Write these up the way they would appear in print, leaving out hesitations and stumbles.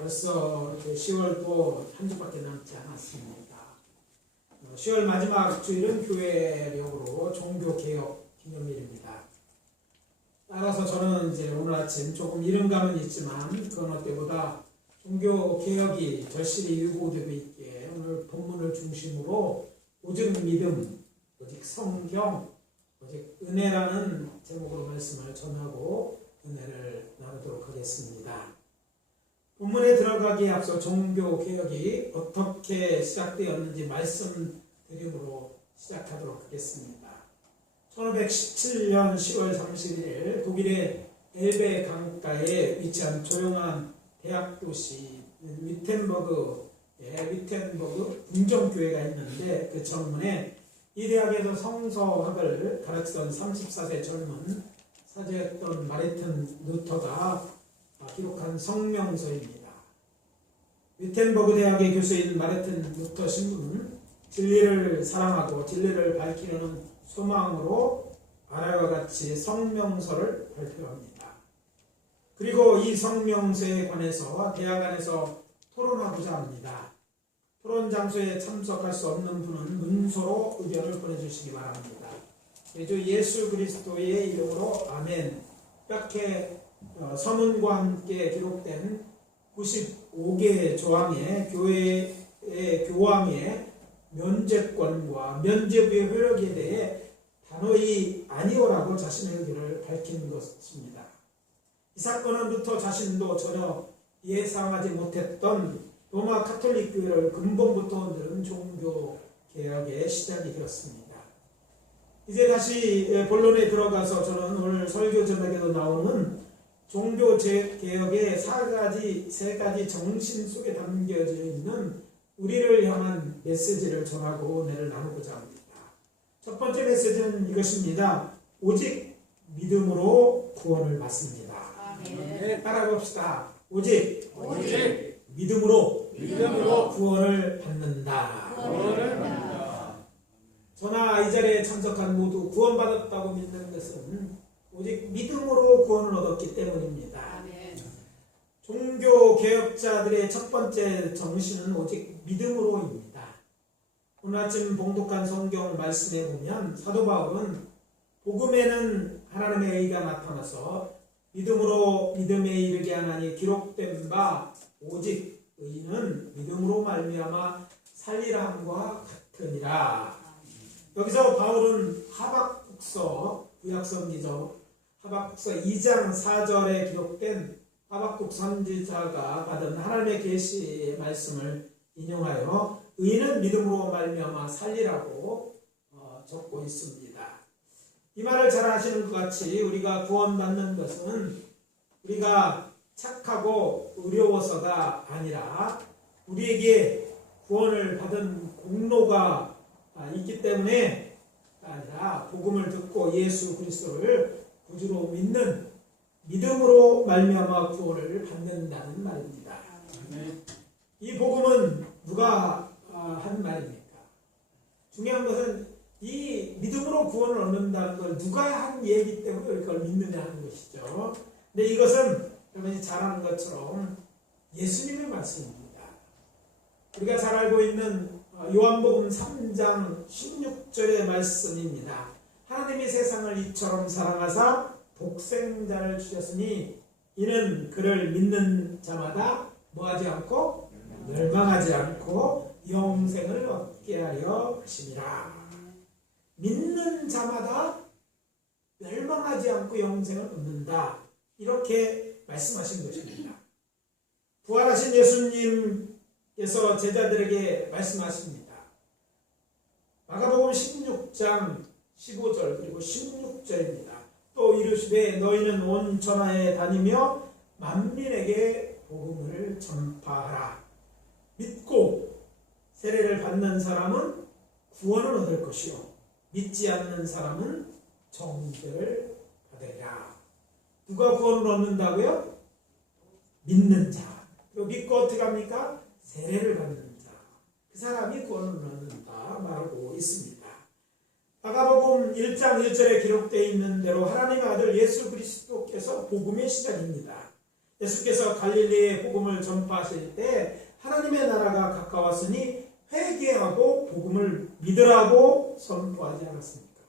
벌써 10월도 한 주밖에 남지 않았습니다. 10월 마지막 주일은 교회력으로 종교개혁 기념일입니다. 따라서 저는 이제 오늘 아침 조금 이른 감은 있지만 그 어느 때보다 종교개혁이 절실히 요구되고 있기에 오늘 본문을 중심으로 오직 믿음, 오직 성경, 오직 은혜라는 제목으로 말씀을 전하고 은혜를 나누도록 하겠습니다. 본문에 들어가기에 앞서 종교개혁이 어떻게 시작되었는지 말씀드림으로 시작하도록 하겠습니다. 1517년 10월 31일 독일의 엘베 강가에 위치한 조용한 대학도시 위텐버그 궁정교회가 있는데 그 정문에 이 대학에서 성서학을 가르치던 34세 젊은 사제였던 마르틴 루터가 기록한 성명서입니다. 위텐버그 대학의 교수인 마르틴 루터 신부는 진리를 사랑하고 진리를 밝히려는 소망으로 아래와 같이 성명서를 발표합니다. 그리고 이 성명서에 관해서 대학 안에서 토론하고자 합니다. 토론 장소에 참석할 수 없는 분은 문서로 의견을 보내주시기 바랍니다. 주 예수 그리스도의 이름으로 아멘. 이렇게 서문과 함께 기록된 95개의 조항의 교회의 교황의 면제권과 면제부의 효력에 대해 단호히 아니오라고 자신의 의견을 밝힌 것입니다. 이 사건은 루터 자신도 전혀 예상하지 못했던 로마 카톨릭 교회를 근본부터 흔드는 종교 개혁의 시작이 되었습니다. 이제 다시 본론에 들어가서 저는 오늘 설교 제목에도 나오는 종교 개혁의 세 가지 정신 속에 담겨져 있는 우리를 향한 메시지를 전하고 은혜를 나누고자 합니다. 첫 번째 메시지는 이것입니다. 오직 믿음으로 구원을 받습니다. 네, 따라봅시다. 오직 믿음으로 구원을 받는다. 저나 이 자리에 참석한 모두 구원받았다고 믿는 것은 오직 믿음으로 구원을 얻었기 때문입니다. 종교 개혁자들의 첫 번째 정신은 오직 믿음으로입니다. 오늘 아침 봉독한 성경 말씀에 보면 사도 바울은 복음에는 하나님의 의가 나타나서 믿음으로 믿음에 이르게 하나니 기록된 바 오직 의인은 믿음으로 말미암아 살리라 함과 같으니라. 여기서 바울은 하박국서 구약선지서 하박국서 2장 4절에 기록된 하박국 선지자가 받은 하나님의 계시의 말씀을 인용하여 의인은 믿음으로 말미암아 살리라고 적고 있습니다. 이 말을 잘 아시는 것 같이 우리가 구원받는 것은 우리가 착하고 의로워서가 아니라 우리에게 구원을 받은 공로가 있기 때문에 아니라 복음을 듣고 예수 그리스도를 구주로 믿는 믿음으로 말미암아 구원을 받는다는 말입니다. 이 복음은 누가 한 말입니까? 중요한 것은 이 믿음으로 구원을 얻는다는 걸 누가 한 얘기 때문에 그걸 믿느냐 하는 것이죠. 근데 이것은 여러분이 잘 아는 것처럼 예수님의 말씀입니다. 우리가 잘 알고 있는 요한복음 3장 16절의 말씀입니다. 하나님이 세상을 이처럼 사랑하사 독생자를 주셨으니 이는 그를 믿는 자마다 뭐하지 않고 멸망하지 않고 영생을 얻게 하려 하심이라. 믿는 자마다 멸망하지 않고 영생을 얻는다. 이렇게 말씀하신 것입니다. 부활하신 예수님께서 제자들에게 말씀하십니다. 마가복음 16장 15절 그리고 16절입니다. 또 이르시되 너희는 온 천하에 다니며 만민에게 복음을 전파하라. 믿고 세례를 받는 사람은 구원을 얻을 것이요 믿지 않는 사람은 정죄를 받으리라. 누가 구원을 얻는다고요? 믿는 자. 그리고 믿고 어떻게 합니까? 세례를 받는 자. 그 사람이 구원을 얻는다 말하고 있습니다. 마가복음 1장 1절에 기록되어 있는 대로 하나님의 아들 예수 그리스도께서 복음의 시작입니다. 예수께서 갈릴리에 복음을 전파하실 때 하나님의 나라가 가까웠으니 회개하고 복음을 믿으라고 선포하지 않았습니까?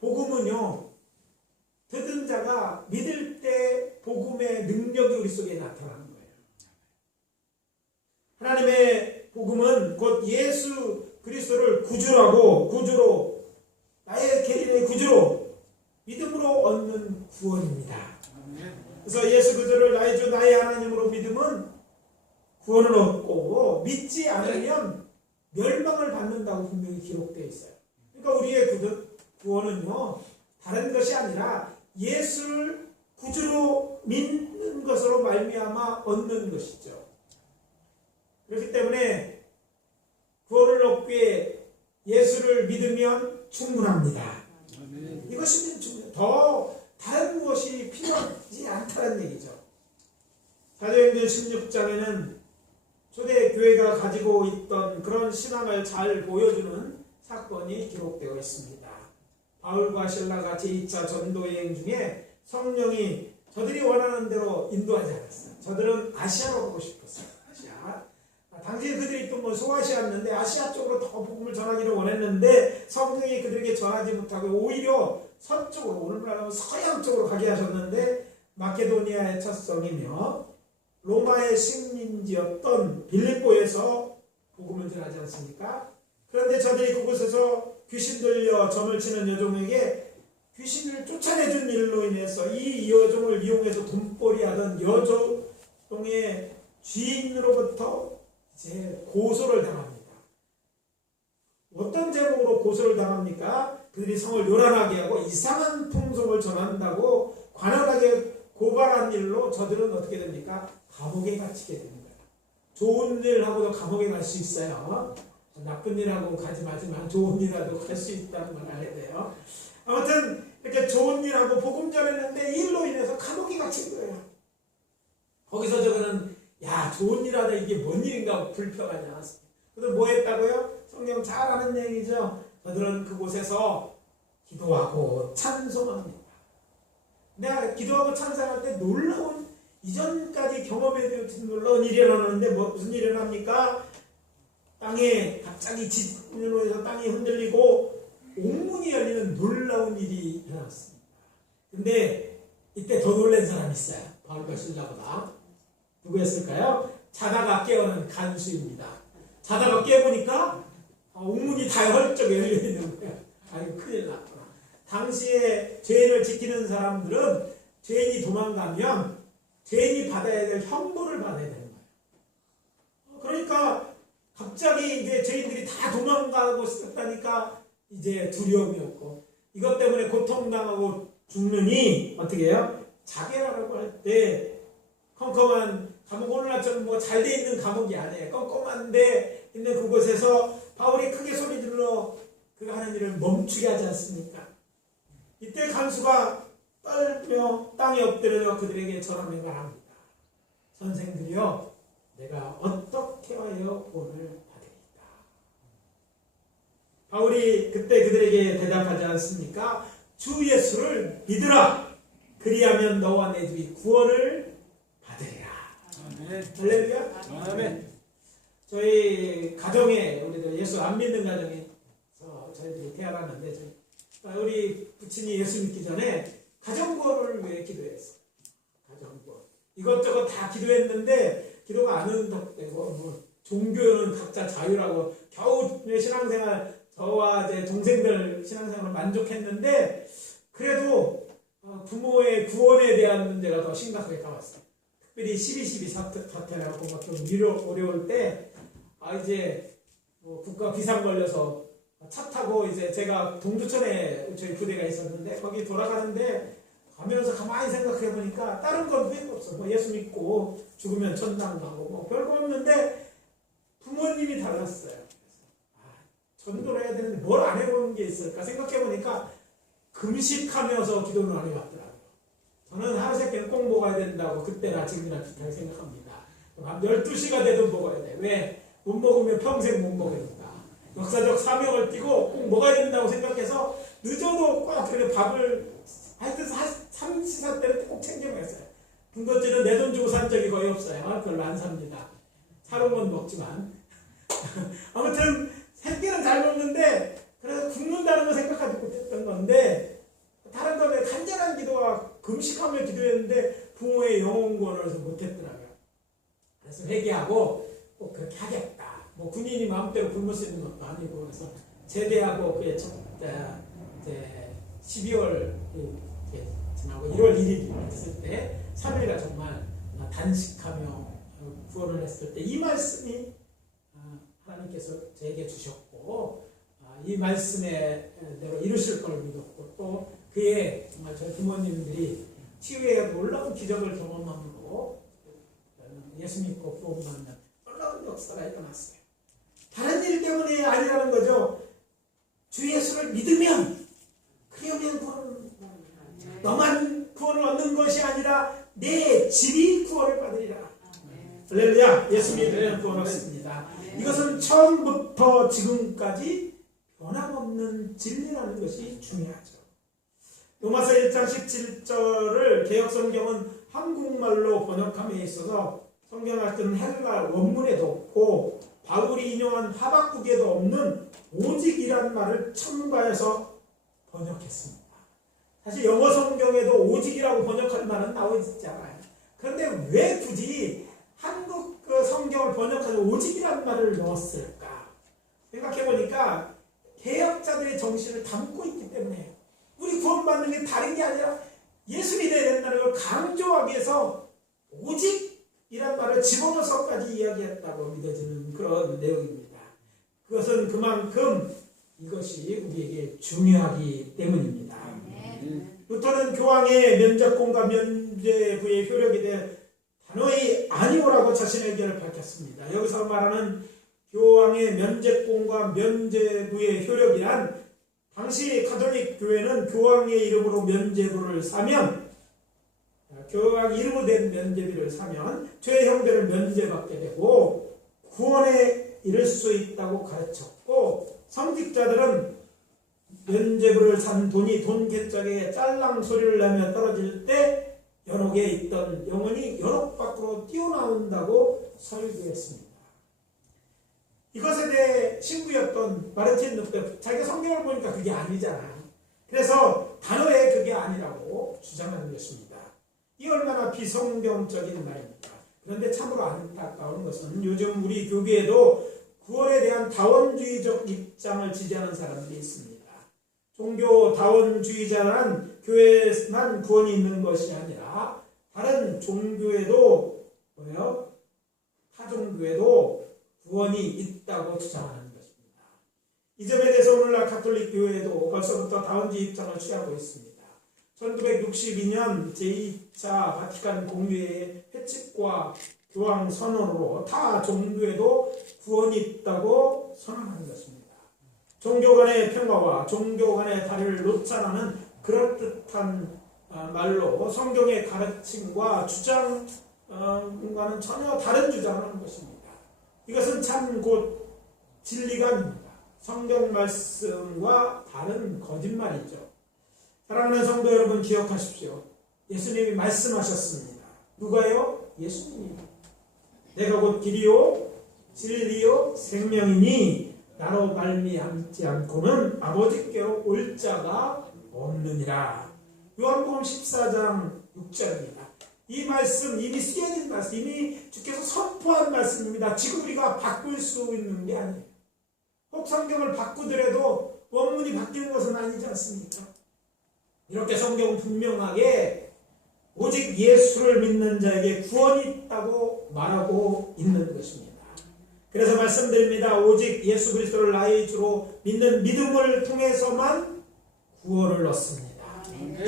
복음은요, 듣는 자가 믿을 때 복음의 능력이 우리 속에 나타나는 거예요. 하나님의 복음은 곧 예수 그리스도를 구주로 나의 개인의 구주로 믿음으로 얻는 구원입니다. 그래서 예수 그리스도를 나의 주 나의 하나님으로 믿으면 구원을 얻고 믿지 않으면 멸망을 받는다고 분명히 기록되어 있어요. 그러니까 우리의 구원은요, 다른 것이 아니라 예수를 구주로 믿는 것으로 말미암아 얻는 것이죠. 그렇기 때문에 구원을 얻기에 예수를 믿으면 충분합니다. 이것이면 충분해요. 더 다른 무엇이 필요하지 않다는 얘기죠. 사도행전 16장에는 초대교회가 가지고 있던 그런 신앙을 잘 보여주는 사건이 기록되어 있습니다. 바울과 실라가 제2차 전도여행 중에 성령이 저들이 원하는 대로 인도하지 않았어요. 저들은 아시아로 가고 싶었어요. 아시아. 당시에 그들이 또 소아시아였는데 아시아 쪽으로 더 복음을 전하기를 원했는데 성령이 그들에게 전하지 못하고 오히려 서쪽으로, 오늘날로 서양 쪽으로 가게 하셨는데 마케도니아의 첫 성이며 로마의 식민지였던 빌립보에서 복음을 전하지 않습니까? 그런데 저들이 그곳에서 귀신 들려 점을 치는 여종에게 귀신을 쫓아내준 일로 인해서 이 여종을 이용해서 돈벌이 하던 여종의 주인으로부터 이제 고소를 당합니다. 어떤 제목으로 고소를 당합니까? 그들이 성을 요란하게 하고 이상한 풍속을 전한다고 관원하게 고발한 일로 저들은 어떻게 됩니까? 감옥에 갇히게 됩니다. 좋은 일 하고도 감옥에 갈 수 있어요. 나쁜 일 하고 가지 마지만 좋은 일이라도 갈 수 있다는 걸 알아야 돼요. 아무튼 이렇게 좋은 일 하고 복음 전했는데 일로 인해서 감옥에 갇힌 거예요. 거기서 저거는 야, 좋은 일 하다 이게 뭔 일인가 불평하지 않았습니다. 그래서 뭐 했다고요? 성경 잘 아는 얘기죠. 저들은 그곳에서 기도하고 찬송합니다. 내가 기도하고 찬송할 때 놀라운, 이전까지 경험해도 놀라운 일이 일어나는데 무슨 일이 일어납니까? 땅에 갑자기 지진으로 해서 땅이 흔들리고 옥문이 열리는 놀라운 일이 일어났습니다. 근데 이때 더 놀란 사람이 있어요. 바울과 실라보다. 누구였을까요? 자다가 깨어난 간수입니다. 자다가 깨보니까 옥문이 다 헐쩍 열려있는 거예요. 아이고, 큰일 났구나. 당시에 죄를 지키는 사람들은 죄인이 도망가면 죄인이 받아야 될 형벌을 받아야 되는 거예요. 그러니까 갑자기 이제 죄인들이 다 도망가고 있다니까 이제 두려움이 없고, 이것 때문에 고통당하고 죽느니 어떻게 해요? 자개라고 할 때 컴컴한 감옥, 오늘날처럼 뭐 잘 돼 있는 감옥이 아니에요. 껌껌한데 있는 그곳에서 바울이 크게 소리 질러 그가 하는 일을 멈추게 하지 않습니까? 이때 간수가 떨며 땅에 엎드려 그들에게 전하며 말합니다. 선생들이여, 내가 어떻게 하여 구원을 받으리까? 바울이 그때 그들에게 대답하지 않습니까? 주 예수를 믿으라. 그리하면 너와 내 집이 구원을 받으리라. 할렐루야. 아멘. 저희 가정에, 우리들 예수 안 믿는 가정에서 저희들이 태어났는데, 우리 부친이 예수 믿기 전에 가정구원을 위해 기도했어. 가정구원. 이것저것 다 기도했는데 기도가 안 응답되고, 뭐 종교는 각자 자유라고 겨우 신앙생활, 저와 제 동생들 신앙생활을 만족했는데, 그래도 부모의 구원에 대한 문제가 더 심각하게 나왔어요. 특별히 12.12 사태라고 막 좀 어려울 때, 이제 뭐 국가 비상 걸려서 차 타고 이제 제가 동두천에 저희 부대가 있었는데 거기 돌아가는데 가면서 가만히 생각해 보니까 다른 건 별거 없어. 뭐 예수 믿고 죽으면 천당 가고 뭐 별거 없는데 부모님이 달랐어요. 전도를 해야 되는데 뭘 안 해보는 게 있을까 생각해 보니까 금식하면서 기도를 안 해봤더라고요. 저는 하루 세끼는 꼭 먹어야 된다고 그때나 지금이나 비슷하게 생각합니다. 밤 12시가 돼도 먹어야 돼. 왜? 못 먹으면 평생 못 먹으니까. 역사적 사명을 띠고 꼭 먹어야 된다고 생각해서 늦어도 꼭 그렇게 밥을 하여튼 3시간 때는 꼭 챙겨 먹었어요. 군것질은 내 돈 주고 산 적이 거의 없어요. 별로 안 삽니다. 사는 건 먹지만. 아무튼 새끼는 잘 먹는데 그래서 굶는다는 거 생각하지 못했던 건데 다른 거에 간절한 기도와 금식하며 기도했는데 부모의 영혼 구원을 못했더라고요. 그래서 회개하고 꼭 그렇게 하겠다. 뭐 군인이 마음대로 굶을 수 있는 것도 아니고 그래서 제대하고 그게 12월 지나고 1월 1일 됐을 때 3일간 정말 단식하며 구원을 했을 때 이 말씀이 하나님께서 저에게 주셨고 이 말씀대로 이루실 걸 믿었고 또 그의 정말 저희 부모님들이 치유의 놀라운 기적을 경험함으로 예수 믿고 구원받는 놀라운 역사가 일어났어요. 다른 일 때문에 아니라는 거죠. 주 예수를 믿으면 그러면 너만 구원을 얻는 것이 아니라 내 집이 구원을 받으리라. 할렐루야. 예수 믿으면 구원 얻습니다. 이것은 처음부터 지금까지 변함없는 진리라는 것이 중요하죠. 로마서 1장 17절을 개역성경은 한국말로 번역함에 있어서 성경할 때는 헬라 원문에도 없고 바울이 인용한 하박국에도 없는 오직이란 말을 첨가해서 번역했습니다. 사실 영어 성경에도 오직이라고 번역할 말은 나와 있지 않아요. 그런데 왜 굳이 한국 성경을 번역해서 오직이란 말을 넣었을까? 생각해보니까 개혁자들의 정신을 담고 있기 때문에 우리 구원받는 게 다른 게 아니라 예수 믿어야 된다는 걸 강조하기 위해서 오직이란 말을 집어넣어서까지 이야기했다고 믿어지는 그런 내용입니다. 그것은 그만큼 이것이 우리에게 중요하기 때문입니다. 루터는 교황의 면죄권과 면죄부의 효력에 대해 단호히 아니오라고 자신의 의견을 밝혔습니다. 여기서 말하는 교황의 면죄권과 면죄부의 효력이란 당시 가톨릭 교회는 교황의 이름으로 면죄부를 사면 교황 이름으로 된 면죄비를 사면 죄 형벌을 면죄받게 되고 구원에 이를 수 있다고 가르쳤고 성직자들은 면죄부를 산 돈이 돈 개짝에 짤랑 소리를 내며 떨어질 때 연옥에 있던 영혼이 연옥 밖으로 뛰어나온다고 설교했습니다. 이것에 대해 신부였던 마르틴 루터 자기가 성경을 보니까 그게 아니잖아요. 그래서 단어에 그게 아니라고 주장하는 것입니다. 이 얼마나 비성경적인 말입니까? 그런데 참으로 안타까운 것은 요즘 우리 교계에도 구원에 대한 다원주의적 입장을 지지하는 사람들이 있습니다. 종교 다원주의자란 교회에만 구원이 있는 것이 아니라 다른 종교에도 타종교에도 구원이 있다고 주장하는 것입니다. 이 점에 대해서 오늘날 가톨릭 교회도 벌써부터 다원주의 입장을 취하고 있습니다. 1962년 제2차 바티칸 공회의 회칙과 교황 선언으로 타 종교에도 구원이 있다고 선언한 것입니다. 종교 간의 평화와 종교 간의 다리를 놓자라는 그럴듯한 말로 성경의 가르침과 주장과는 전혀 다른 주장을 하는 것입니다. 이것은 참 곧 진리가 아닙니다. 성경 말씀과 다른 거짓말이죠. 사랑하는 성도 여러분 기억하십시오. 예수님이 말씀하셨습니다. 누가요? 예수님이. 내가 곧 길이요 진리요 생명이니 나로 말미암지 않고는 아버지께로 올 자가 없느니라. 요한복음 14장 6절입니다. 이 말씀 이미 쓰여진 말씀, 이미 주께서 선포한 말씀입니다. 지금 우리가 바꿀 수 있는 게 아니에요. 혹 성경을 바꾸더라도 원문이 바뀌는 것은 아니지 않습니까? 이렇게 성경은 분명하게 오직 예수를 믿는 자에게 구원이 있다고 말하고 있는 것입니다. 그래서 말씀드립니다. 오직 예수 그리스도를 나의 주로 믿는 믿음을 통해서만 구원을 얻습니다.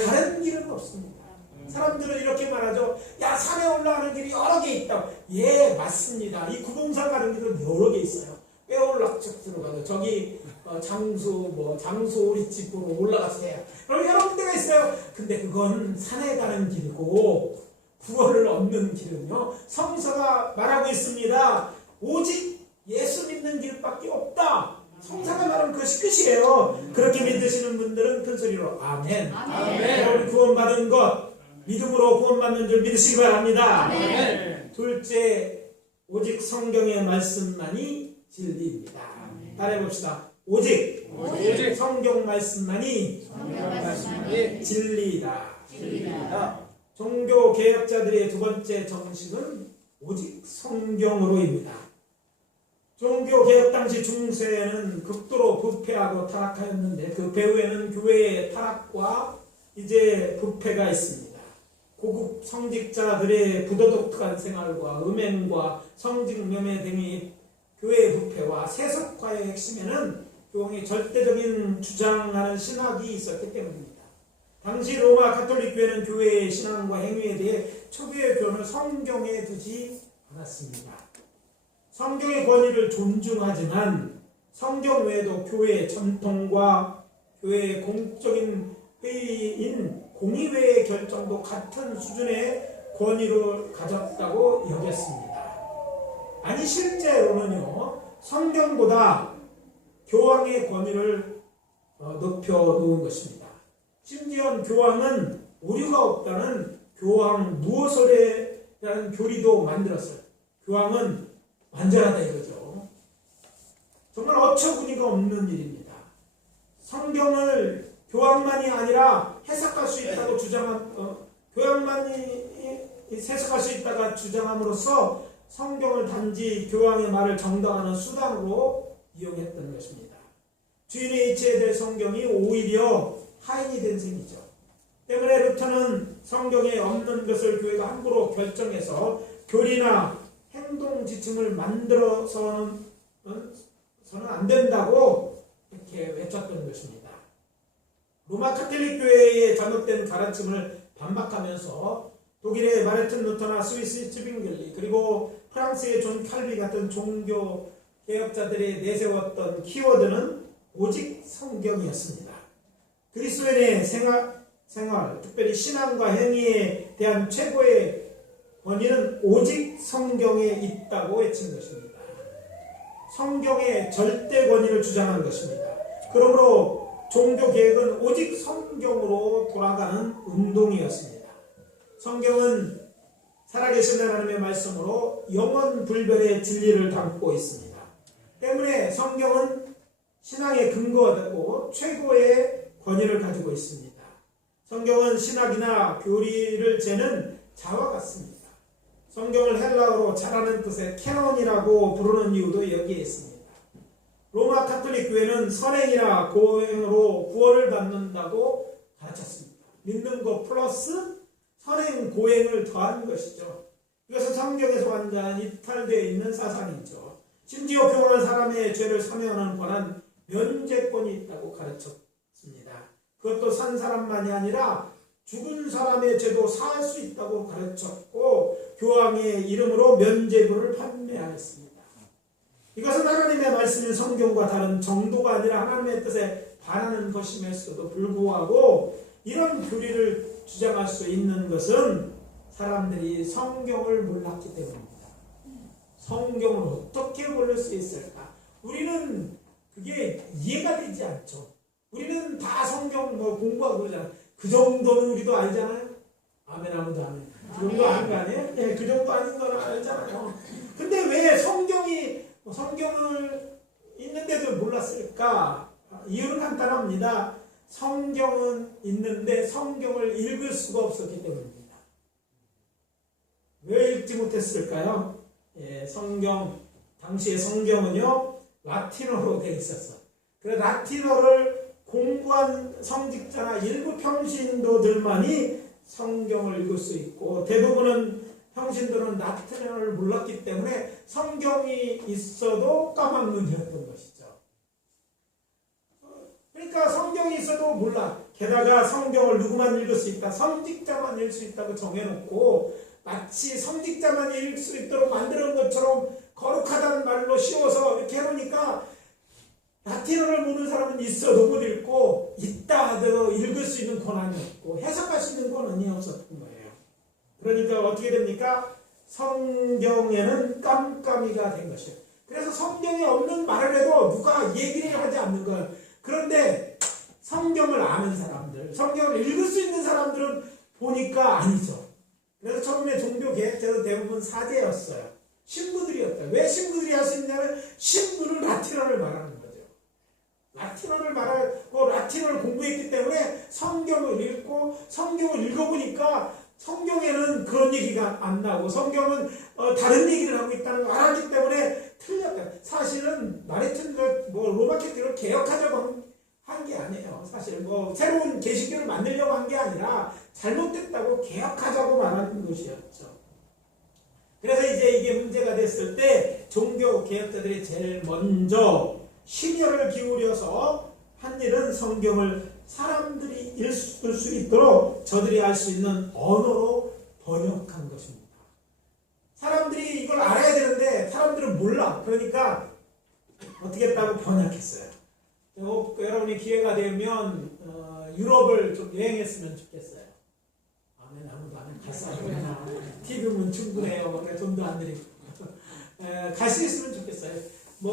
다른 길은 없습니다. 사람들은 이렇게 말하죠. 야, 산에 올라가는 길이 여러 개 있다. 예, 맞습니다. 이 구봉산 가는 길은 여러 개 있어요. 뼈올락쭉 들어가도 저기 장소 우리집으로 올라가세요. 그럼 여러 군데가 있어요. 근데 그건 산에 가는 길이고 구원을 얻는 길은요. 성서가 말하고 있습니다. 오직 예수 믿는 길밖에 없다. 성사가 말하면 그것이 끝이에요. 그렇게 믿으시는 분들은 큰 소리로 아멘. 아멘. 구원받은 것 믿음으로 구원받는 줄 믿으시기 바랍니다. 아멘. 둘째, 오직 성경의 말씀만이 진리입니다. 따라해봅시다. 오직 성경 말씀만이 진리이다. 종교 개혁자들의 두 번째 정신은 오직 성경으로입니다. 종교 개혁 당시 중세에는 극도로 부패하고 타락하였는데 그 배후에는 교회의 타락과 이제 부패가 있습니다. 고급 성직자들의 부도덕한 생활과 음행과 성직매매 등이 교회의 부패와 세속화의 핵심에는 교황이 절대적인 주장하는 신학이 있었기 때문입니다. 당시 로마 가톨릭 교회는 교회의 신앙과 행위에 대해 초기의 교훈을 성경에 두지 않았습니다. 성경의 권위를 존중하지만 성경 외에도 교회의 전통과 교회의 공적인 회의인 공의회의 결정도 같은 수준의 권위를 가졌다고 여겼습니다. 아니 실제로는요, 성경보다 교황의 권위를 높여놓은 것입니다. 심지어 교황은 오류가 없다는 교황 무호설이라는 교리도 만들었어요. 교황은 완전하다 이거죠. 정말 어처구니가 없는 일입니다. 성경을 교황만이 아니라 해석할 수 있다고 교황만이 해석할 수 있다가 주장함으로써 성경을 단지 교황의 말을 정당화하는 수단으로 이용했던 것입니다. 주인의 이치에 대해 성경이 오히려 하인이 된 셈이죠. 때문에 루터는 성경에 없는 것을 교회가 함부로 결정해서 교리나 행동 지침을 만들어서는 안 된다고 이렇게 외쳤던 것입니다. 로마 카톨릭 교회의 잘못된 가르침을 반박하면서 독일의 마르틴 루터나 스위스 츠빙글리 그리고 프랑스의 존 칼비 같은 종교 개혁자들이 내세웠던 키워드는 오직 성경이었습니다. 그리스도인의 생활, 특별히 신앙과 행위에 대한 최고의 권위는 오직 성경에 있다고 외친 것입니다. 성경의 절대 권위를 주장한 것입니다. 그러므로 종교개혁은 오직 성경으로 돌아가는 운동이었습니다. 성경은 살아계신 하나님의 말씀으로 영원불변의 진리를 담고 있습니다. 때문에 성경은 신앙의 근거가 되고 최고의 권위를 가지고 있습니다. 성경은 신학이나 교리를 재는 자와 같습니다. 성경을 헬라어로 잘하는 뜻의 캐논이라고 부르는 이유도 여기에 있습니다. 로마 카톨릭 교회는 선행이나 고행으로 구원을 받는다고 가르쳤습니다. 믿는 것 플러스 선행, 고행을 더한 것이죠. 이것은 성경에서 완전히 이탈되어 있는 사상이죠. 심지어 교만한 사람의 죄를 사면하는 권한, 면죄권이 있다고 가르쳤습니다. 그것도 산 사람만이 아니라 죽은 사람의 죄도 사할 수 있다고 가르쳤고 교황의 이름으로 면죄부를 판매하였습니다. 이것은 하나님의 말씀인 성경과 다른 정도가 아니라 하나님의 뜻에 반하는 것임에도 불구하고 이런 교리를 주장할 수 있는 것은 사람들이 성경을 몰랐기 때문입니다. 성경을 어떻게 모를 수 있을까? 우리는 그게 이해가 되지 않죠. 우리는 다 성경 공부하고 그러잖아요. 그 정도는 우리도 알잖아요. 아멘, 아무도 아멘. 그 정도 아닌 거 아니에요? 네, 그 정도 아닌 건 알잖아요. 근데 왜 성경을 있는데도 몰랐을까? 이유는 간단합니다. 성경은 있는데 성경을 읽을 수가 없었기 때문입니다. 왜 읽지 못했을까요? 당시의 성경은요, 라틴어로 되어 있었어. 그래서 라틴어를 공부한 성직자나 일부 평신도들만이 성경을 읽을 수 있고 대부분은 평신도는 라틴어를 몰랐기 때문에 성경이 있어도 까막눈이었던 것이죠. 그러니까 성경이 있어도 몰라. 게다가 성경을 누구만 읽을 수 있다, 성직자만 읽을 수 있다고 정해놓고 마치 성직자만 읽을 수 있도록 만드는 것처럼 거룩하다는 말로 씌워서 이렇게 해놓으니까 라틴어를 모르는 사람은 있어도 못 읽고 있다 하더라도 읽을 수 있는 권한이 없고 해석할 수 있는 권한이 없었던 거예요. 그러니까 어떻게 됩니까? 성경에는 깜깜이가 된 것이에요. 그래서 성경에 없는 말을 해도 누가 얘기를 하지 않는 거예요. 그런데 성경을 아는 사람들, 성경을 읽을 수 있는 사람들은 보니까 아니죠. 그래서 처음에 종교개혁자도 대부분 사제였어요. 신부들이었다. 왜 신부들이 할 수 있냐면 신부는 라틴어를 말하는 거죠. 라틴어를 말하고 라틴어를 공부했기 때문에 성경을 읽고 성경을 읽어보니까 성경에는 그런 얘기가 안 나오고 성경은 다른 얘기를 하고 있다는 걸 알았기 때문에 틀렸다. 사실은 마르틴 로마 캐톨릭을 개혁하자고 한 게 아니에요. 사실 새로운 계시교를 만들려고 한 게 아니라 잘못됐다고 개혁하자고 말하는 것이었죠. 그래서 이제 이게 문제가 됐을 때 종교 개혁자들이 제일 먼저 심혈을 기울여서 한 일은 성경을 사람들이 읽을 수 있도록 저들이 알 수 있는 언어로 번역한 것입니다. 사람들이 이걸 알아야 되는데 사람들은 몰라. 그러니까 어떻게 했다고 번역했어요. 여러분이 기회가 되면 유럽을 좀 여행했으면 좋겠어요. 아멘. 아무도 안 갔어요. TV면 충분해요. 그러니까 돈도 안 드리고 갈 수 있으면 좋겠어요.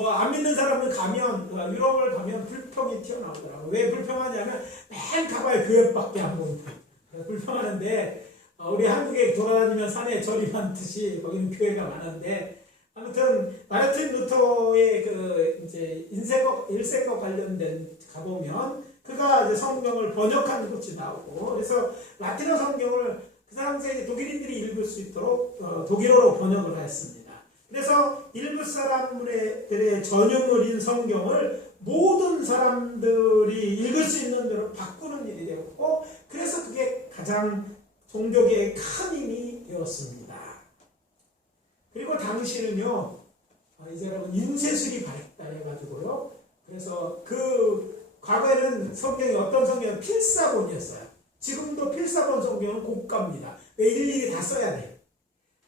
안 믿는 사람은 가면 유럽을 가면 불평이 튀어나오더라고요. 왜 불평하냐면 맨 가봐야 교회밖에 안 보인다. 불평하는데 우리 한국에 돌아다니면 산에 절이 많듯이 거기는 교회가 많은데 아무튼 마르틴 루터의 이제 일생과 관련된 가보면 그가 이제 성경을 번역한 것이 나오고 그래서 라틴어 성경을 그 당시에 독일인들이 읽을 수 있도록 독일어로 번역을 했습니다. 그래서 일부 사람들의 전형어린 성경을 모든 사람들이 읽을 수 있는 대로 바꾸는 일이 되었고 그래서 그게 가장 종교계의 큰 힘이 되었습니다. 그리고 당시는요, 이제 여러분 인쇄술이 발달해가지고요. 그래서 과거에는 성경이 어떤 성경은 필사본이었어요. 지금도 필사본 성경은 고가입니다. 왜 일일이 다 써야 돼요.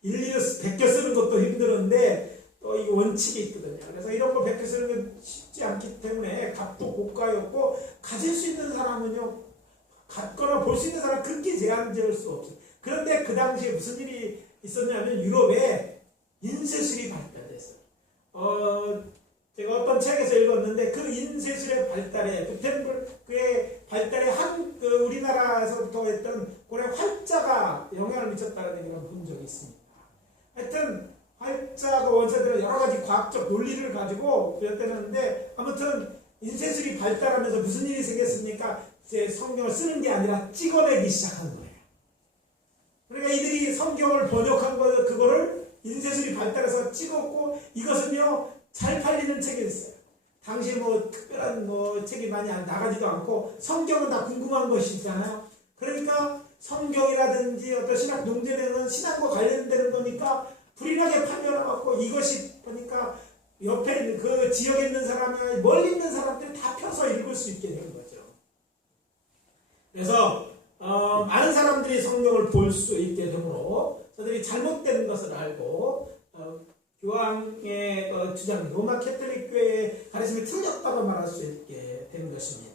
일일이 베껴 쓰는 것도 힘들은데 또 이거 원칙이 있거든요. 그래서 이런 거 베껴 쓰는 건 쉽지 않기 때문에 값도 고가였고 가질 수 있는 사람은요, 갖거나 볼 수 있는 사람은 그렇게 제한 지을 수 없어요. 그런데 그 당시에 무슨 일이 있었냐면 유럽에 인쇄술이 발달됐어요. 제가 어떤 책에서 읽었는데 그 인쇄술의 발달에 구텐berg의 발달에 우리나라에서부터 했던 고래 활자가 영향을 미쳤다는 얘기를 본 적이 있습니다. 하여튼 활자가 원사들은 여러 가지 과학적 논리를 가지고 그랬다는데 아무튼 인쇄술이 발달하면서 무슨 일이 생겼습니까? 이제 성경을 쓰는 게 아니라 찍어내기 시작한 거예요. 그러니까 이들이 성경을 번역한 그거를 인쇄술이 발달해서 찍었고 이것은요 잘 팔리는 책이 있어요. 당시에 특별한 책이 많이 나가지도 않고 성경은 다 궁금한 것이 있잖아요. 그러니까 성경이라든지 어떤 신학 논쟁에는 신학과 관련되는 거니까 불인하게 팔려나갔고 이것이 보니까 옆에 있는 그 지역에 있는 사람이 멀리 있는 사람들이 다 펴서 읽을 수 있게 된 거죠. 그래서 많은 사람들이 성경을 볼 수 있게 되므로 저들이 잘못된 것을 알고 교황의 주장 로마 캐톨릭 교회의 가르침이 틀렸다고 말할 수 있게 된 것입니다.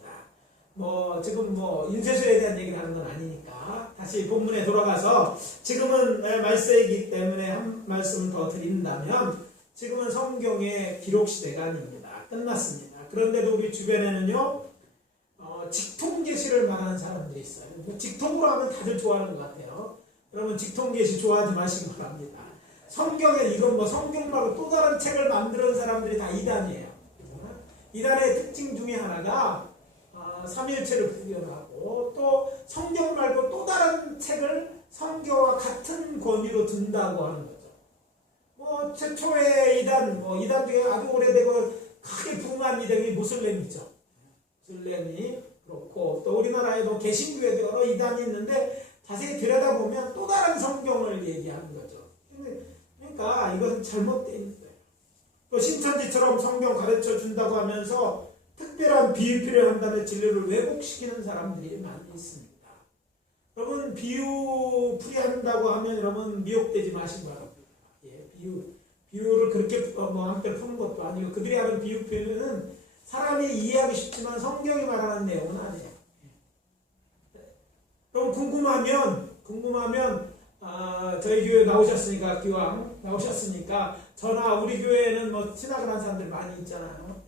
지금 인쇄술에 대한 얘기를 하는 건 아니니까 다시 본문에 돌아가서 지금은 말세이기 때문에 한 말씀을 더 드린다면 지금은 성경의 기록 시대가 아닙니다. 끝났습니다. 그런데도 우리 주변에는요 직통 계시를 말하는 사람들이 있어요. 직통으로 하면 다들 좋아하는 것 같아요. 여러분 직통 계시 좋아하지 마시기 바랍니다. 성경에 이건 성경 말고 또 다른 책을 만드는 사람들이 다 이단이에요. 이단의 특징 중에 하나가 삼일체를 부인하고 또 성경 말고 또 다른 책을 성경과 같은 권위로 둔다고 하는 거죠. 최초의 이단 중에 아주 오래되고 크게 붕한 이단이 무슬림이죠. 무슬림이 그렇고 또 우리나라에도 개신교에도 여러 이단이 있는데 자세히 들여다보면 또 다른 성경을 얘기하는 거죠. 그러니까 이것은 잘못되어 있는 거예요. 또 신천지처럼 성경 가르쳐 준다고 하면서 특별한 비유표를 한다면 진리를 왜곡시키는 사람들이 많이 있습니다. 여러분 비유 풀이한다고 하면 여러분 미혹되지 마시기 바랍니다. 비유를 그렇게 한편 푸는 것도 아니고 그들이 하는 비유 표현은 사람이 이해하기 쉽지만 성경이 말하는 내용은 아니에요. 그럼 궁금하면 저희 교회 나오셨으니까 교황 나오셨으니까 저나 우리 교회에는 신학을 한 사람들 많이 있잖아요.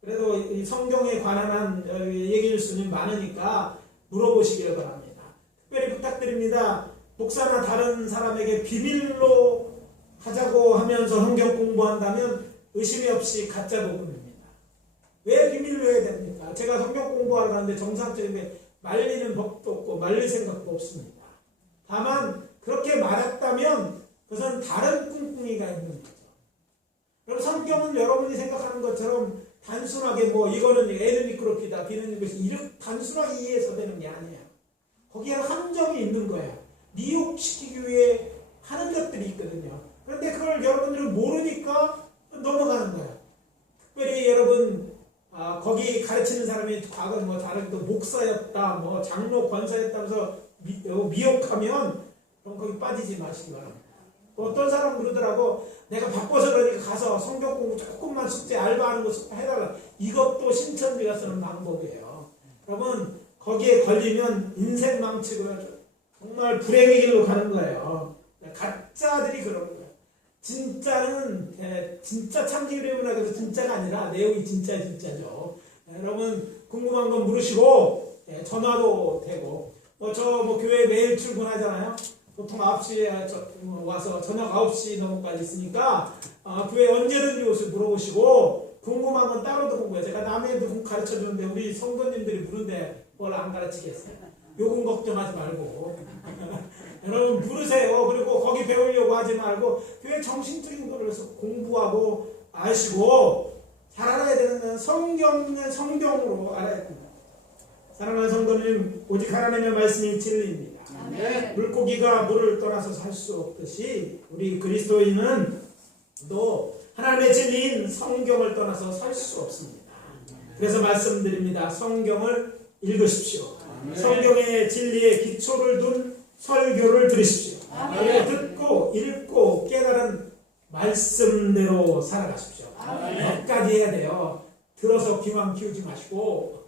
그래도 이 성경에 관한 얘기일 수는 많으니까 물어보시기를 바랍니다. 특별히 부탁드립니다. 목사나 다른 사람에게 비밀로 하자고 하면서 성경 공부한다면 의심이 없이 가짜 복음입니다. 왜 비밀로 해야 됩니까? 제가 성경 공부하러 가는데 정상적인 말리는 법도 없고 말릴 생각도 없습니다. 다만 그렇게 말했다면 그것은 다른 꿍꿍이가 있는 거죠. 그럼 성경은 여러분이 생각하는 것처럼 단순하게 이거는 A는 미끄럽다, B는 이것이 이렇게 단순하게 이해해서 되는 게 아니에요. 거기에 함정이 있는 거예요. 미혹시키기 위해 하는 것들이 있거든요. 그런데 그걸 여러분들은 모르니까 넘어가는 거예요. 특별히 여러분 거기 가르치는 사람이 과거 다른 또 목사였다, 장로 권사였다면서 미혹하면 그럼 거기 빠지지 마시기 바랍니다. 어떤 사람 그러더라고. 내가 바빠서 그러니까 가서 성경 공부 조금만 숙제 알바하는 거 해달라. 이것도 신천지가 쓰는 방법이에요. 여러분 거기에 걸리면 인생 망치고요. 정말 불행의 길로 가는 거예요. 가짜들이 그런 거예요. 진짜는 진짜 참기름이라고 진짜가 아니라 내용이 진짜죠. 여러분 궁금한 건 물으시고 전화도 되고 교회 매일 출근하잖아요. 보통 9시에 와서 저녁 9시 넘어까지 있으니까 교회 언제든지 오셔서 물어보시고 궁금한 건 따로도 공부해요. 제가 남에도 가르쳐주는데 우리 성도님들이 물은데 뭘 안 가르치겠어요. 요금 걱정하지 말고 여러분 물으세요. 그리고 거기 배우려고 하지 말고 교회 정신적인 거를 공부하고 아시고 잘 알아야 되는 건 성경은 성경으로 알아야 됩니다. 사랑하는 성도님, 오직 하나님의 말씀이 진리입니다. 아멘. 물고기가 물을 떠나서 살 수 없듯이 우리 그리스도인은 또 하나님의 진리인 성경을 떠나서 살 수 없습니다. 그래서 말씀드립니다. 성경을 읽으십시오. 아멘. 성경의 진리에 기초를 둔 설교를 들으십시오. 아멘. 듣고 읽고 깨달은 말씀대로 살아가십시오. 몇 가지 해야 돼요. 들어서 귀만 키우지 마시고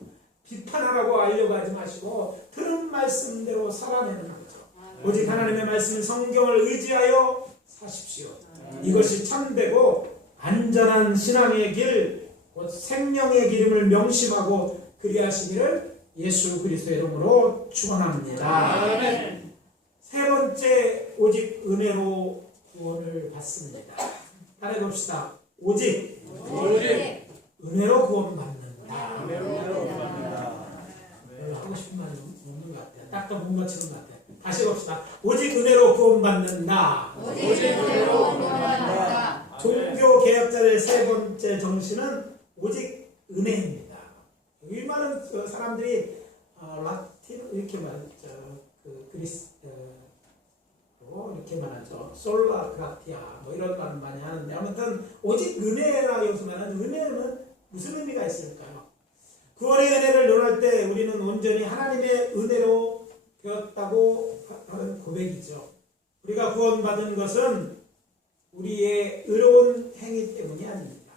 비판하라고 하려고 하지 마시고 들은 말씀대로 살아내는 거죠. 오직 하나님의 말씀 성경을 의지하여 사십시오. 이것이 참되고 안전한 신앙의 길, 곧 생명의 기름을 명심하고 그리하시기를 예수 그리스도의 이름으로 축원합니다. 아멘. 세 번째, 오직 은혜로 구원을 받습니다. 따라해봅시다. 오직 은혜로 구원받는다. 별로 하고 싶은 말이 없는 것 같아요. 딱딱 뭔가 치는 것 같아요. 다시 해봅시다. 오직 은혜로 구원받는다. 오직 은혜로 구원받는다. 종교 개혁자의 세 번째 정신은 오직 은혜입니다. 이 말은 사람들이 라틴 이렇게 말하죠. 이렇게 말하죠. 솔라 그라티아 이런 말 많이 하는데 아무튼 오직 은혜라 여기서 말하는 은혜는 무슨 의미가 있을까요? 구원의 은혜를 논할 때 우리는 온전히 하나님의 은혜로 되었다고 하는 고백이죠. 우리가 구원받은 것은 우리의 의로운 행위 때문이 아닙니다.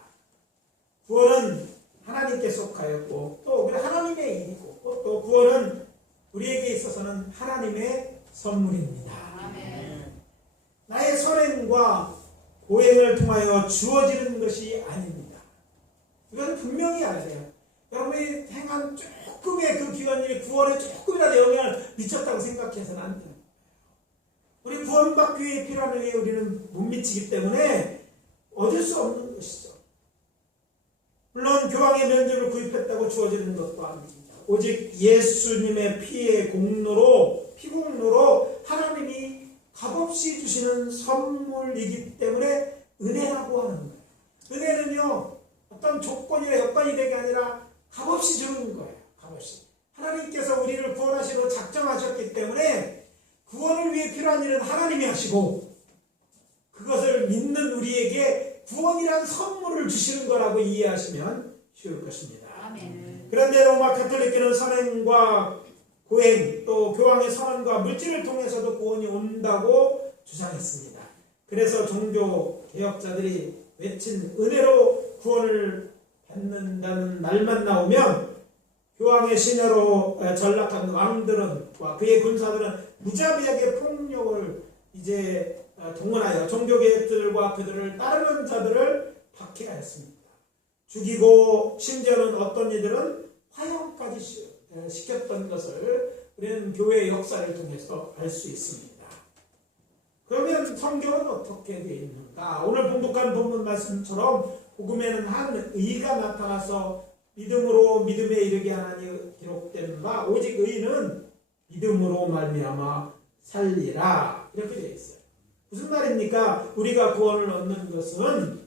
구원은 하나님께 속하였고 또 하나님의 일이고 또 구원은 우리에게 있어서는 하나님의 선물입니다. 아멘. 나의 선행과 고행을 통하여 주어지는 것이 아닙니다. 이것은 분명히 알아야 돼요. 여러분이 행한 조금의 그 귀한 일이 구원에 조금이라도 영향을 미쳤다고 생각해서는 안 돼요. 우리 구원받기 위해 필요한 의에 우리는 못 미치기 때문에 얻을 수 없는 것이죠. 물론 교황의 면접을 구입했다고 주어지는 것도 아닙니다. 오직 예수님의 피의 피공로로 하나님이 값없이 주시는 선물이기 때문에 은혜라고 하는 거예요. 은혜는요 어떤 조건이나 여건이 되게 아니라 값없이 주는 거예요. 값없이. 하나님께서 우리를 구원하시고 작정하셨기 때문에 구원을 위해 필요한 일은 하나님이 하시고 그것을 믿는 우리에게 구원이란 선물을 주시는 거라고 이해하시면 쉬울 것입니다. 아멘. 그런데 로마 가톨릭교는 선행과 고행 또 교황의 선언과 물질을 통해서도 구원이 온다고 주장했습니다. 그래서 종교 개혁자들이 외친 은혜로 구원을 받는다는 말만 나오면 교황의 신하로 전락한 왕들은 그의 군사들은 무자비하게 폭력을 이제 동원하여 종교개혁들과 그들을 따르는 자들을 박해하였습니다. 죽이고 심지어는 어떤 이들은 화형까지 시켰던 것을 우리는 교회의 역사를 통해서 알 수 있습니다. 그러면 성경은 어떻게 되어 있는가? 오늘 봉독한 본문 말씀처럼 복음에는 한 의가 나타나서 믿음으로 믿음에 이르게 하나니 기록된 바 오직 의는 믿음으로 말미암아 살리라 이렇게 되어 있어요. 무슨 말입니까? 우리가 구원을 얻는 것은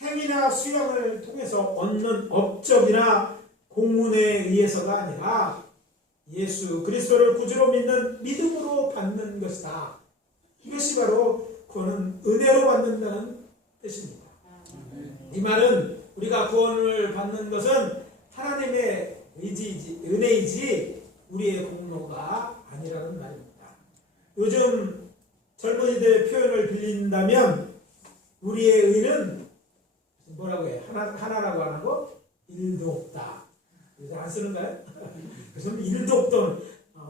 행위나 수양을 통해서 얻는 업적이나 공문에 의해서가 아니라 예수 그리스도를 구주로 믿는 믿음으로 받는 것이다. 이것이 바로 구원은 은혜로 받는다는 뜻입니다. 이 말은 우리가 구원을 받는 것은 하나님의 의지이지, 은혜이지 우리의 공로가 아니라는 말입니다. 요즘 젊은이들의 표현을 빌린다면 우리의 의는 뭐라고 해요? 하나라고 안 하고 일도 없다. 요새 안 쓰는가요? 그래서 일도 없던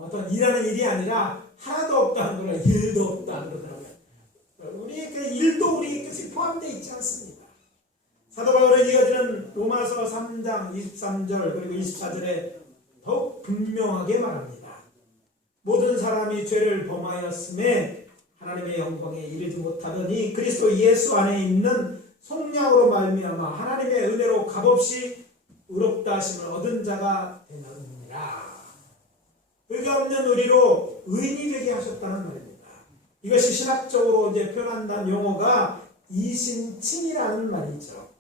어떤 일하는 일이 아니라 하나도 없다는 거라 일도 없다 그러더라고요. 우리 그 일도 우리 뜻이 포함되어 있지 않습니다. 사도 바울은 이어지는 로마서 3장 23절 그리고 24절에 더욱 분명하게 말합니다. 모든 사람이 죄를 범하였음에 하나님의 영광에 이르지 못하더니 그리스도 예수 안에 있는 속량으로 말미암아 하나님의 은혜로 값없이 의롭다 하심을 얻은 자가 되느니라. 의가 없는 우리로 의인이 되게 하셨다는 말입니다. 이것이 신학적으로 이제 표현한다는 용어가 이신칭이라는 말이죠.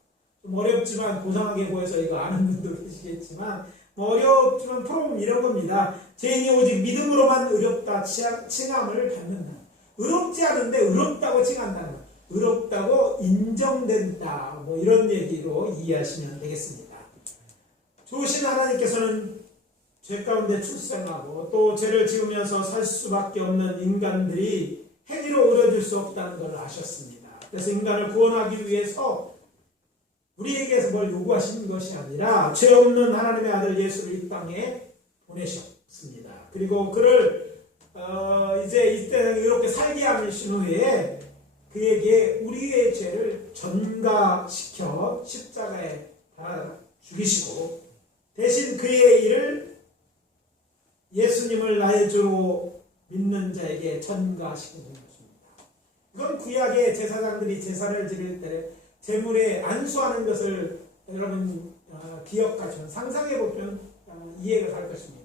좀 어렵지만 고상하게 보여서 이거 아는 분도 계시겠지만 어렵지만 프로는 이런 겁니다. 죄인이 오직 믿음으로만 의롭다 칭함을 받는다. 의롭지 않은데 의롭다고 칭한다는 것. 의롭다고 인정된다. 뭐 이런 얘기로 이해하시면 되겠습니다. 좋으신 하나님께서는 죄 가운데 출생하고 또 죄를 지으면서 살 수밖에 없는 인간들이 행위로 의로워질 수 없다는 것을 아셨습니다. 그래서 인간을 구원하기 위해서 우리에게서 뭘 요구하신 것이 아니라 죄 없는 하나님의 아들 예수를 이 땅에 보내셨습니다. 그리고 그를 이제 이 땅에 이렇게 살게 하신 후에 그에게 우리의 죄를 전가시켜 십자가에 죽이시고 대신 그의 일을 예수님을 나의 주로 믿는 자에게 전가시키는 것입니다. 이건 구약의 제사장들이 제사를 드릴 때 제물에 안수하는 것을 여러분 기억하시면 상상해보면 이해가 갈 것입니다.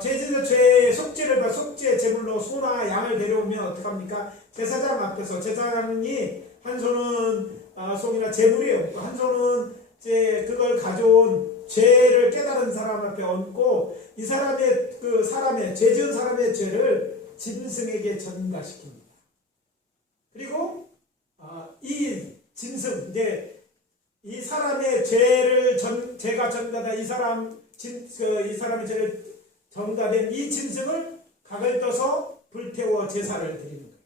죄 속죄 제물로 소나 양을 데려오면 어떡합니까? 제사장 앞에서 제사장이 한 손은 속이나 제물이에요. 또 한 손은 그걸 가져온 죄를 깨달은 사람 앞에 얹고 이 사람의 죄 지은 사람의 죄를 짐승에게 전가시킵니다. 그리고 이 짐승 이 사람의 죄가 전가다 이 사람의 죄를 전가된 이 짐승을 각을 떠서 불태워 제사를 드리는 거예요.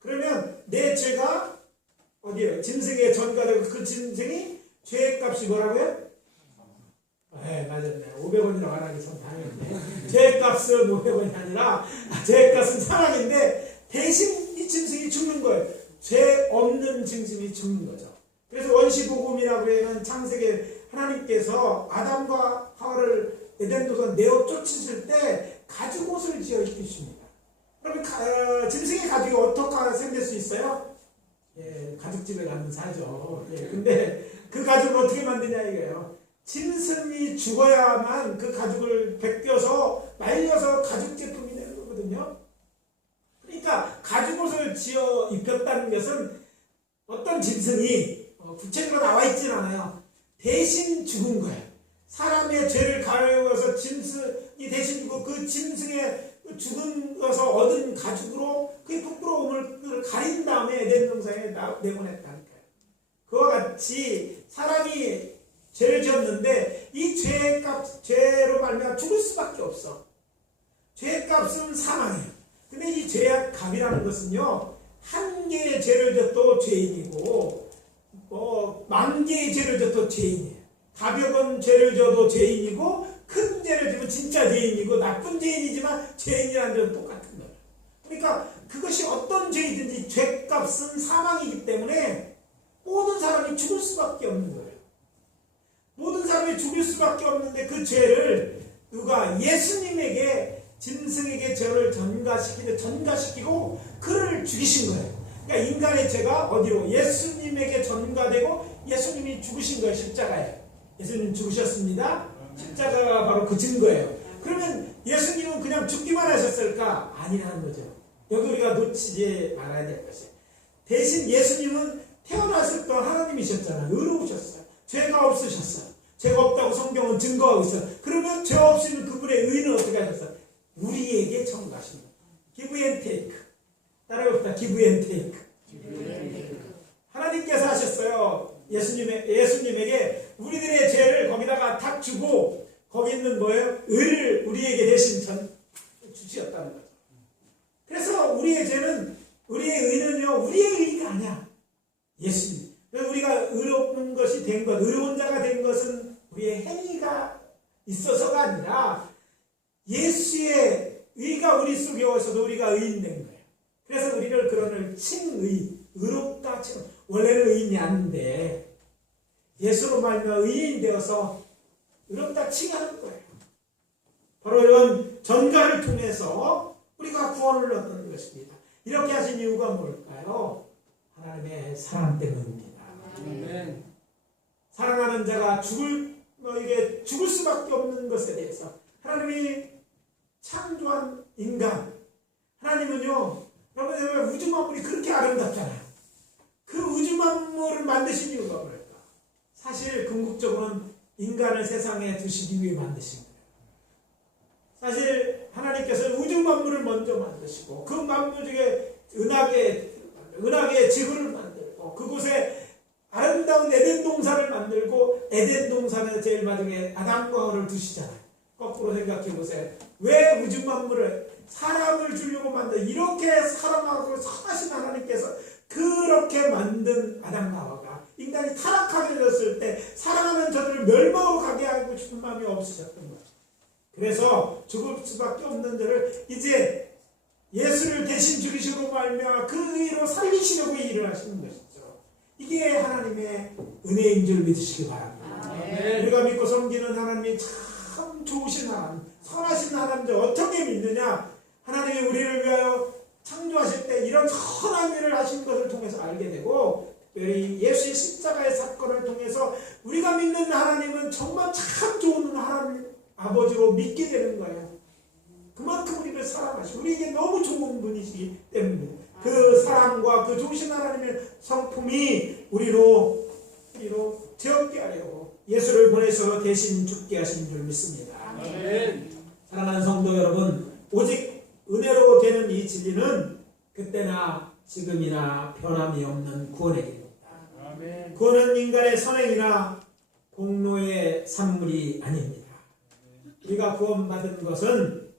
그러면 내 죄가 어디에요? 짐승에 전가되고 그 짐승이 죄값이 뭐라고요? 네, 맞았네. 500원이라고 안 하기 참 당연했네. 죄값은 500원이 아니라 죄값은 사랑인데 대신 이 짐승이 죽는 거예요. 죄 없는 짐승이 죽는 거죠. 그래서 원시복음이라고 하면 창세기에 하나님께서 아담과 하와를 에덴 동산 내어 쫓으실 때 가죽옷을 지어 입히십니다. 그러면 짐승의 가죽이 어떻게 생길 수 있어요? 예, 가죽집에 가면 사죠. 예, 근데 그 가죽을 어떻게 만드냐 이거예요. 짐승이 죽어야만 그 가죽을 벗겨서 말려서 가죽 제품이 되는 거거든요. 그러니까 가죽옷을 지어 입혔다는 것은 어떤 짐승이 구체적으로 나와 있진 않아요. 대신 죽은 거예요. 사람의 죄를 가려워서 짐승이 대신 죽고 그 짐승의 죽은 것을 얻은 가죽으로 그 부끄러움을 가린 다음에 에덴 동산에 내보냈다니까요. 그와 같이 사람이 죄를 지었는데 이 죄로 말미암아 죽을 수밖에 없어. 죄값은 사망이에요. 근데 이 죄의 값이라는 것은요, 한 개의 죄를 져도 죄인이고, 만 개의 죄를 져도 죄인이에요. 가벼운 죄를 져도 죄인이고, 큰 죄를 지면 진짜 죄인이고, 나쁜 죄인이지만 죄인이라는 점은 똑같은 거예요. 그러니까 그것이 어떤 죄이든지 죄값은 사망이기 때문에 모든 사람이 죽을 수밖에 없는 거예요. 모든 사람이 죽을 수밖에 없는데 그 죄를 누가 예수님에게 짐승에게 죄를 전가시키고 그를 죽이신 거예요. 그러니까 인간의 죄가 어디로? 예수님에게 전가되고 예수님이 죽으신 거예요. 십자가에. 예수님 죽으셨습니다. 십자가가 바로 그 증거예요. 그러면 예수님은 그냥 죽기만 하셨을까? 아니라는 거죠. 여기 우리가 놓치지 말아야 될 것이에요. 대신 예수님은 태어났을 때 하나님이셨잖아요. 의로우셨어요. 죄가 없으셨어요. 죄가 없다고 성경은 증거하고 있어요. 그러면 죄 없이는 그분의 의는 어떻게 하셨어요? 우리에게 전가하신 거예요. Give and take. 따라해봅시다. Give and take. 하나님께서 하셨어요. 예수님에게 우리들의 죄를 거기다가 탁 주고 거기 있는 뭐예요? 의를 우리에게 대신 주시었다는 거죠. 그래서 우리의 죄는 우리의 의는요 우리의 의가 아니야. 예수님. 그래서 우리가 의로운 것이 된 것, 의로운 자가 된 것은 우리의 행위가 있어서가 아니라 예수의 의가 우리 속에 와서도 우리가 의인된 거예요. 그래서 우리를 그런 칭의, 의롭다 칭. 원래는 의인이 아닌데 예수로 말미암아 의인 되어서 의롭다 칭하는 거예요. 바로 이런 전가를 통해서 우리가 구원을 얻는 것입니다. 이렇게 하신 이유가 뭘까요? 하나님의 사랑 때문입니다. 아멘. 사랑하는 자가 이게 죽을 수밖에 없는 것에 대해서 하나님이 창조한 인간, 하나님은요, 여러분 우주 만물이 그렇게 아름답잖아요. 그 우주 만물을 만드신 이유가 뭘까? 사실 궁극적으로는 인간을 세상에 두시기 위해 만드신 거예요. 사실 하나님께서 우주 만물을 먼저 만드시고 그 만물 중에 은하계 지구를 만들고 그곳에 아름다운 에덴 동산을 만들고 에덴 동산에 제일 마지막에 아담과 하와를 두시잖아요. 거꾸로 생각해 보세요. 왜 우주 만물을 사람을 주려고 이렇게 사랑하고 선하신 하나님께서 그렇게 만든 아담과 하와가 인간이 타락하게 되었을 때 사랑하는 저들을 멸망하고 가게 하고 싶은 마음이 없으셨던 거죠. 그래서 죽을 수밖에 없는 자를 이제 예수를 대신 죽이시고 말미암아 그 의로 살리시려고 일을 하시는 것이죠. 이게 하나님의 은혜인 줄 믿으시기 바랍니다. 우리가 믿고 섬기는 하나님이 참 좋으신 하나님, 선하신 하나님인데 어떻게 믿느냐? 하나님이 우리를 위하여 창조하실 때 이런 선한 일을 하신 것을 통해서 알게 되고 특별히 예수의 십자가의 사건을 통해서 우리가 믿는 하나님은 정말 참 좋은 하나님 아버지로 믿게 되는 거예요. 그만큼 우리를 사랑하시고 우리에게 너무 좋은 분이시기 때문에 그 사랑과 그 좋으신 하나님의 성품이 우리로 죄 없게 하려고 예수를 보내서 대신 죽게 하신 줄 믿습니다. 아멘. 사랑하는 성도 여러분, 오직 은혜로 되는 이 진리는 그때나 지금이나 변함이 없는 구원의 길입니다. 아멘. 구원은 인간의 선행이나 공로의 산물이 아닙니다. 우리가 구원받은 것은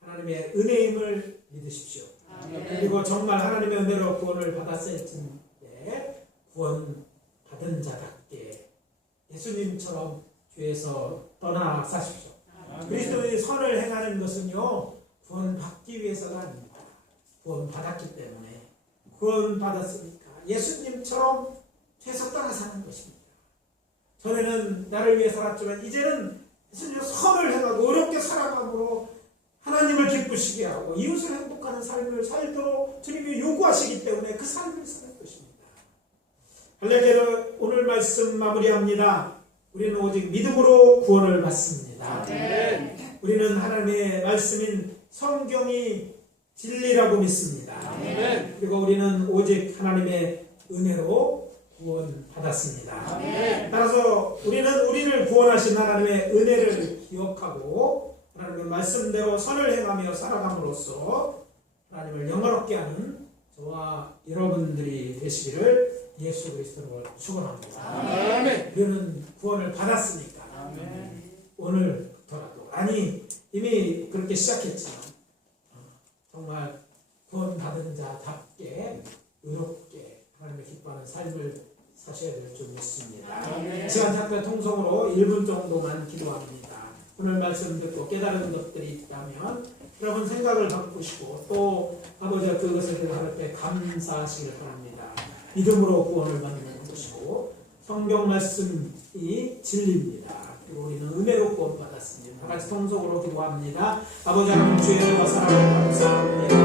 하나님의 은혜임을 믿으십시오. 아멘. 그리고 정말 하나님의 은혜로 구원을 받았을 텐데 구원받은 자답게 예수님처럼 죄에서 떠나 사십시오. 그리스도인이 선을 행하는 것은요 구원받기 위해서가 아닙니다. 구원받았기 때문에 구원받았으니까 예수님처럼 죄에서 떠나 사는 것입니다. 전에는 나를 위해 살았지만 이제는 예수님 선을 행하고 어렵게 살아감으로 하나님을 기쁘시게 하고 이웃을 행복하는 삶을 살도록 주님이 요구하시기 때문에 그 삶을 사는 것입니다. 할렐루야. 오늘 말씀 마무리합니다. 우리는 오직 믿음으로 구원을 받습니다. 아멘. 우리는 하나님의 말씀인 성경이 진리라고 믿습니다. 아멘. 그리고 우리는 오직 하나님의 은혜로 구원받았습니다. 아멘. 따라서 우리는 우리를 구원하신 하나님의 은혜를 기억하고 하나님의 말씀대로 선을 행하며 살아감으로써 하나님을 영광롭게 하는 저와 여러분들이 되시기를 예수 그리스도로 축원합니다. 아멘. 우리는 구원을 받았으니까 아멘. 오늘부터라도 아니 이미 그렇게 시작했지만 정말 구원받은 자답게 의롭게 하나님을 기뻐하는 삶을 사셔야 될 줄 믿습니다. 아멘. 시간 잠깐 통성으로 1분 정도만 기도합니다. 오늘 말씀 듣고 깨달은 것들이 있다면 여러분 생각을 바꾸시고 또 아버지가 그것을 대답할 때 감사하시길 바랍니다. 믿음으로 구원을 받는 것이고 성경 말씀이 진리입니다. 그리고 우리는 은혜로 구원받았습니다. 다 같이 통속으로 기도합니다. 아버지 하나님 주의 은혜와 사랑을 감사합니다.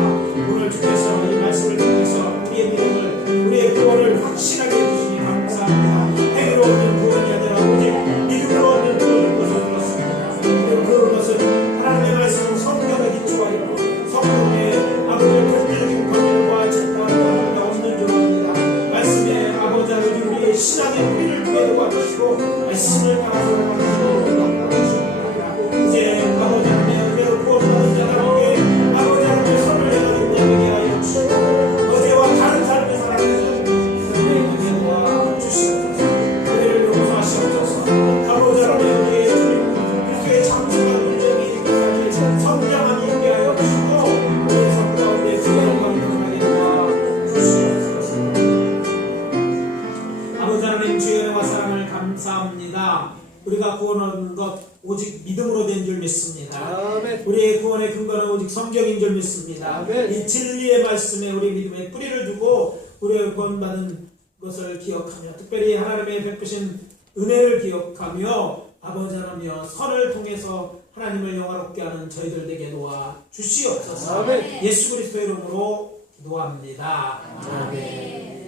오늘 주께서 이 말씀을 통해서 우리의 믿음을, 우리의 구원을 확실하게 해주시니 감사합니다. 행위로 얻는 구원이 아니라 오직 믿음으로 얻는 구원을 보여주었습니다. 그리고 그것은 하나님의 말씀 성경에 기초가 있고 성경에 아버지의 본질적인 권위와 책망을 얻는 줄 압니다. 말씀에 아버지 하나님 우리의 신앙의 뿌리를 두게 도와주시고 말씀을 따라서 가는 것을 이제 아버지 하나님의 은혜로 구원받은 자들에게 아버지 하나님의 선을 내어주게 하여 주시고 어제와 다른 삶의 살아가는 은혜의 은혜와 주시옵소서. 우리를 용서하시옵소서. 아버지 하나님 우리의 주님 그리스도의 장수가 문제이 이르기까지 성장하게 하여 주시고 우리의 삶 가운데 주의 영광을 드러나게 도와주시옵소서. 아버지 하나님 주의 은혜와 사랑을 감사합니다. 우리가 구원 얻는 것 오직 믿음으로 된 줄 믿습니다. 아멘. 우리의 구원의 근거는 오직 성경인 줄 믿습니다. 아멘. 이 진리의 말씀에 우리 믿음의 뿌리를 두고 우리의 구원받은 것을 기억하며 특별히 하나님의 베푸신 은혜를 기억하며 아버지 하나며 선을 통해서 하나님을 영화롭게 하는 저희들 되게 도와 주시옵소서. 아멘. 예수 그리스도의 이름으로 기도합니다. 아멘.